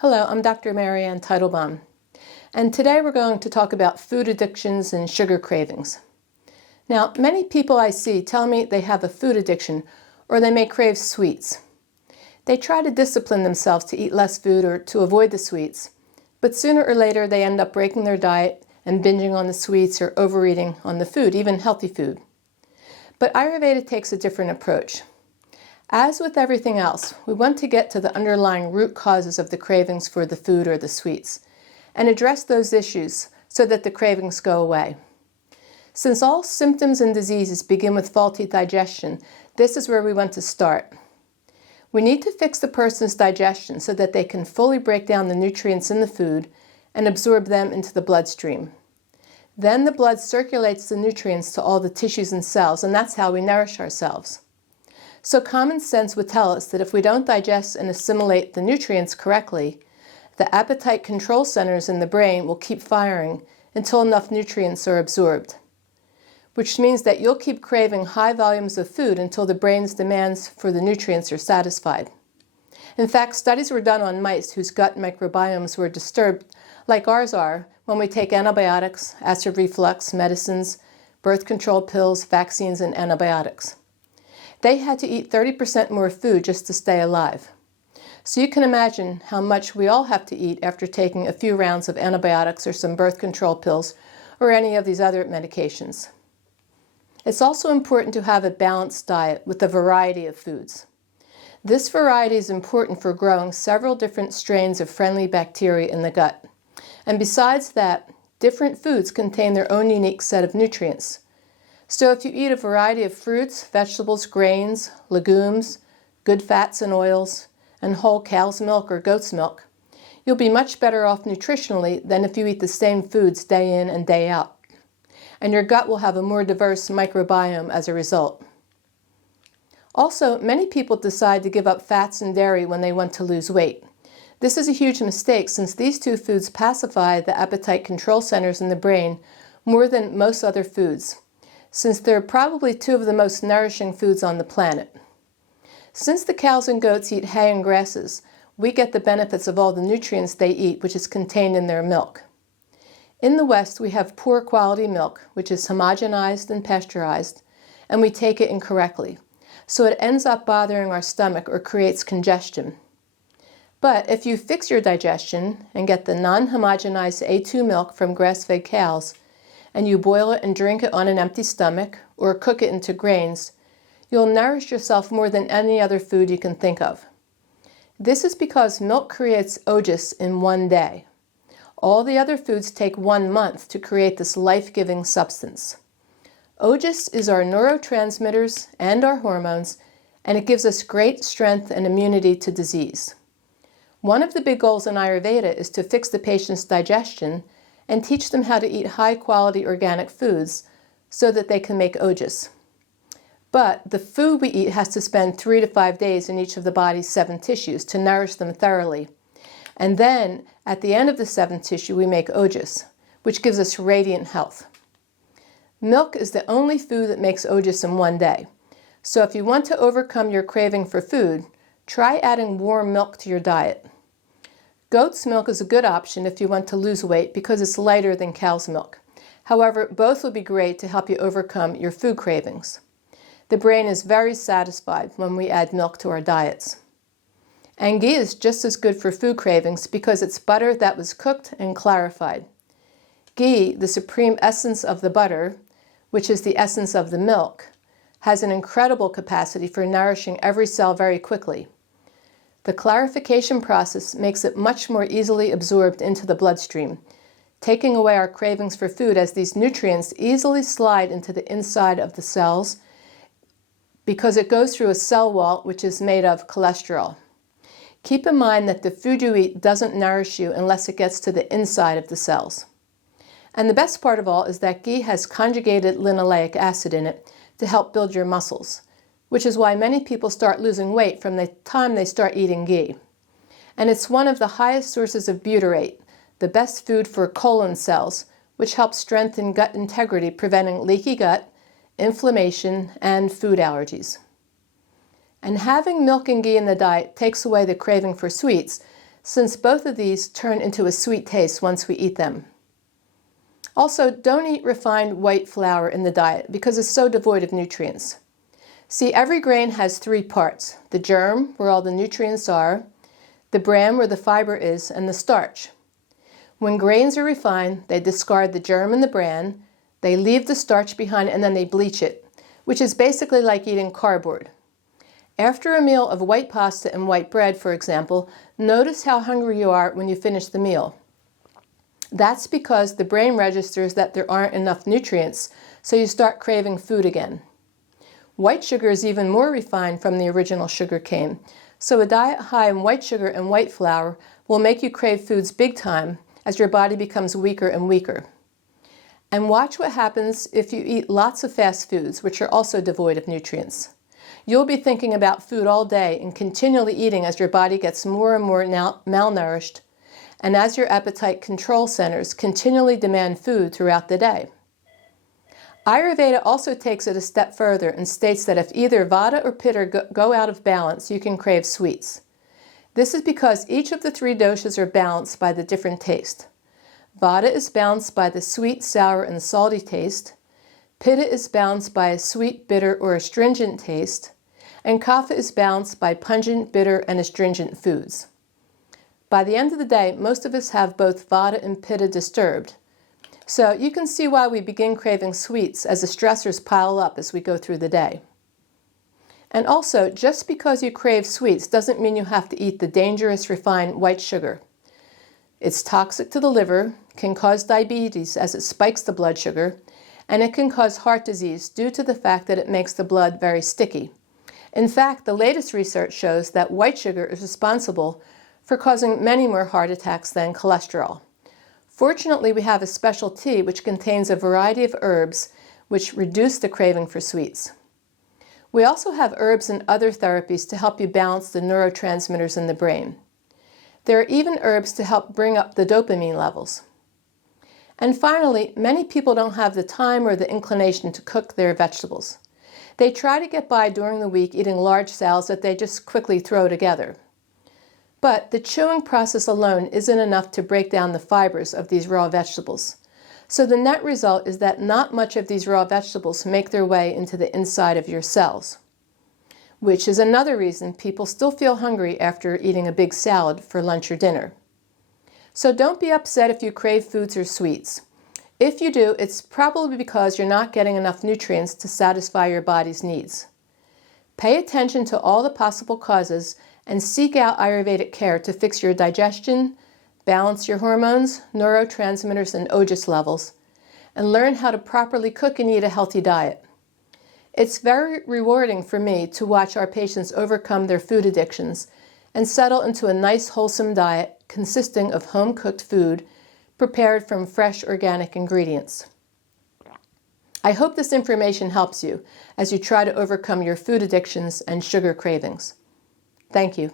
Hello, I'm Dr. Marianne Teitelbaum, and today we're going to talk about food addictions and sugar cravings. Now, many people I see tell me they have a food addiction or they may crave sweets. They try to discipline themselves to eat less food or to avoid the sweets, but sooner or later they end up breaking their diet and binging on the sweets or overeating on the food, even healthy food. But Ayurveda takes a different approach. As with everything else, we want to get to the underlying root causes of the cravings for the food or the sweets and address those issues so that the cravings go away. Since all symptoms and diseases begin with faulty digestion, this is where we want to start. We need to fix the person's digestion so that they can fully break down the nutrients in the food and absorb them into the bloodstream. Then the blood circulates the nutrients to all the tissues and cells, and that's how we nourish ourselves. So common sense would tell us that if we don't digest and assimilate the nutrients correctly, the appetite control centers in the brain will keep firing until enough nutrients are absorbed, which means that you'll keep craving high volumes of food until the brain's demands for the nutrients are satisfied. In fact, studies were done on mice whose gut microbiomes were disturbed, like ours are, when we take antibiotics, acid reflux, medicines, birth control pills, vaccines, and antibiotics. They had to eat 30% more food just to stay alive. So you can imagine how much we all have to eat after taking a few rounds of antibiotics or some birth control pills or any of these other medications. It's also important to have a balanced diet with a variety of foods. This variety is important for growing several different strains of friendly bacteria in the gut. And besides that, different foods contain their own unique set of nutrients. So if you eat a variety of fruits, vegetables, grains, legumes, good fats and oils, and whole cow's milk or goat's milk, you'll be much better off nutritionally than if you eat the same foods day in and day out. And your gut will have a more diverse microbiome as a result. Also, many people decide to give up fats and dairy when they want to lose weight. This is a huge mistake since these two foods pacify the appetite control centers in the brain more than most other foods, since they're probably two of the most nourishing foods on the planet. Since the cows and goats eat hay and grasses, we get the benefits of all the nutrients they eat, which is contained in their milk. In the West, we have poor quality milk, which is homogenized and pasteurized, and we take it incorrectly. So it ends up bothering our stomach or creates congestion. But if you fix your digestion and get the non-homogenized A2 milk from grass-fed cows, and you boil it and drink it on an empty stomach or cook it into grains, you'll nourish yourself more than any other food you can think of. This is because milk creates ojas in one day. All the other foods take 1 month to create this life-giving substance. Ojas is our neurotransmitters and our hormones, and it gives us great strength and immunity to disease. One of the big goals in Ayurveda is to fix the patient's digestion and teach them how to eat high-quality organic foods so that they can make ojas. But the food we eat has to spend 3 to 5 days in each of the body's 7 tissues to nourish them thoroughly. And then, at the end of the 7th tissue, we make ojas, which gives us radiant health. Milk is the only food that makes ojas in one day. So if you want to overcome your craving for food, try adding warm milk to your diet. Goat's milk is a good option if you want to lose weight because it's lighter than cow's milk. However, both will be great to help you overcome your food cravings. The brain is very satisfied when we add milk to our diets. And ghee is just as good for food cravings because it's butter that was cooked and clarified. Ghee, the supreme essence of the butter, which is the essence of the milk, has an incredible capacity for nourishing every cell very quickly. The clarification process makes it much more easily absorbed into the bloodstream, taking away our cravings for food as these nutrients easily slide into the inside of the cells because it goes through a cell wall which is made of cholesterol. Keep in mind that the food you eat doesn't nourish you unless it gets to the inside of the cells. And the best part of all is that ghee has conjugated linoleic acid in it to help build your muscles, which is why many people start losing weight from the time they start eating ghee. And it's one of the highest sources of butyrate, the best food for colon cells, which helps strengthen gut integrity, preventing leaky gut, inflammation, and food allergies. And having milk and ghee in the diet takes away the craving for sweets, since both of these turn into a sweet taste once we eat them. Also, don't eat refined white flour in the diet because it's so devoid of nutrients. See, every grain has three parts: the germ, where all the nutrients are, the bran, where the fiber is, and the starch. When grains are refined, they discard the germ and the bran, they leave the starch behind, and then they bleach it, which is basically like eating cardboard. After a meal of white pasta and white bread, for example, notice how hungry you are when you finish the meal. That's because the brain registers that there aren't enough nutrients, so you start craving food again. White sugar is even more refined from the original sugar cane, so a diet high in white sugar and white flour will make you crave foods big time as your body becomes weaker and weaker. And watch what happens if you eat lots of fast foods, which are also devoid of nutrients. You'll be thinking about food all day and continually eating as your body gets more and more malnourished, and as your appetite control centers continually demand food throughout the day. Ayurveda also takes it a step further and states that if either Vata or Pitta go out of balance, you can crave sweets. This is because each of the three doshas are balanced by the different taste. Vata is balanced by the sweet, sour, and salty taste. Pitta is balanced by a sweet, bitter, or astringent taste. And Kapha is balanced by pungent, bitter, and astringent foods. By the end of the day, most of us have both Vata and Pitta disturbed. So you can see why we begin craving sweets as the stressors pile up as we go through the day. And also, just because you crave sweets doesn't mean you have to eat the dangerous refined white sugar. It's toxic to the liver, can cause diabetes as it spikes the blood sugar, and it can cause heart disease due to the fact that it makes the blood very sticky. In fact, the latest research shows that white sugar is responsible for causing many more heart attacks than cholesterol. Fortunately, we have a special tea which contains a variety of herbs which reduce the craving for sweets. We also have herbs and other therapies to help you balance the neurotransmitters in the brain. There are even herbs to help bring up the dopamine levels. And finally, many people don't have the time or the inclination to cook their vegetables. They try to get by during the week eating large salads that they just quickly throw together. But the chewing process alone isn't enough to break down the fibers of these raw vegetables. So the net result is that not much of these raw vegetables make their way into the inside of your cells, which is another reason people still feel hungry after eating a big salad for lunch or dinner. So don't be upset if you crave foods or sweets. If you do, it's probably because you're not getting enough nutrients to satisfy your body's needs. Pay attention to all the possible causes and seek out Ayurvedic care to fix your digestion, balance your hormones, neurotransmitters, and ojas levels, and learn how to properly cook and eat a healthy diet. It's very rewarding for me to watch our patients overcome their food addictions and settle into a nice, wholesome diet consisting of home-cooked food prepared from fresh, organic ingredients. I hope this information helps you as you try to overcome your food addictions and sugar cravings. Thank you.